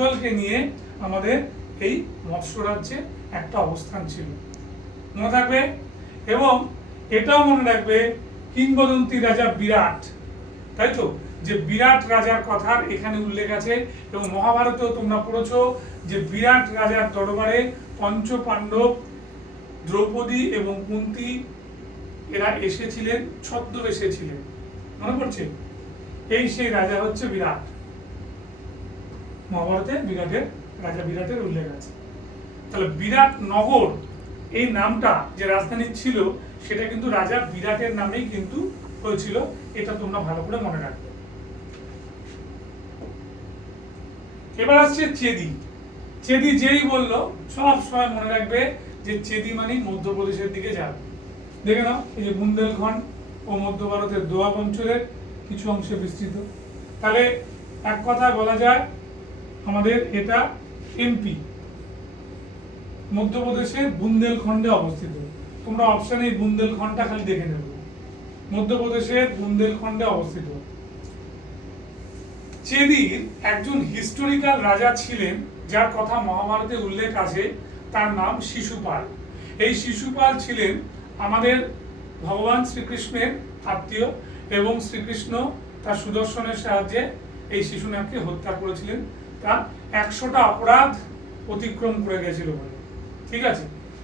অঞ্চলকে নিয়ে আমাদের এই মৎস্য রাজ্যে একটা অবস্থান ছিল, মনে থাকবে। এবং এটাও মনে রাখবে কিংবদন্তি রাজা বিরাট, তাই তো, যে বিরাট রাজার কথা এখানে উল্লেখ আছে। এবং মহাভারতেও তোমরা পড়েছ যে বিরাট রাজার দরবারে পঞ্চ পাণ্ডব, দ্রৌপদী এবং কুন্তী এরা এসেছিলেন, ছদ্মবেশে ছিলেন, মনে পড়ছে? এই সেই রাজা হচ্ছে বিরাট। মহাভারতে রাজা বিরাটের উল্লেখ আছে। তাহলে বিরাট নগর এই নামটা যে রাজধানী ছিল সেটা কিন্তু রাজা বিরাটের নামেই কিন্তু হয়েছিল, এটা তোমরা ভালো করে মনে রাখবে। এবার আসছে চেদি। চেদি যেই বললো সব সময় মনে রাখবে যে চেদি মানে মধ্যপ্রদেশের দিকে যাবে। দেখে নাও, এই যে বুন্দেলখণ্ড ও মধ্য ভারতের দোয়াব অঞ্চলের কিছু অংশে বিস্তৃত। তাহলে এক কথায় বলা যায় আমাদের এটা এমপি, মধ্যপ্রদেশের বুন্দেলখণ্ডে অবস্থিত। তোমরা অপশনে এই বুন্দেলখণ্ডটা খালি দেখে নেবে, মধ্যপ্রদেশের বুন্দেলখণ্ডে অবস্থিত। চেদির একজন হিস্টোরিক্যাল রাজা ছিলেন যার কথা মহাভারতে উল্লেখ আছে, তার নাম শিশুপাল। এই শিশুপাল ছিলেন আমাদের ভগবান শ্রীকৃষ্ণের আত্মীয় এবং শ্রীকৃষ্ণ তার সুদর্শনের সাহায্যে এই শিশুনাথকে হত্যা করেছিলেন। তার 100টা অপরাধ অতিক্রম করে গেছিল বলে, ঠিক আছে।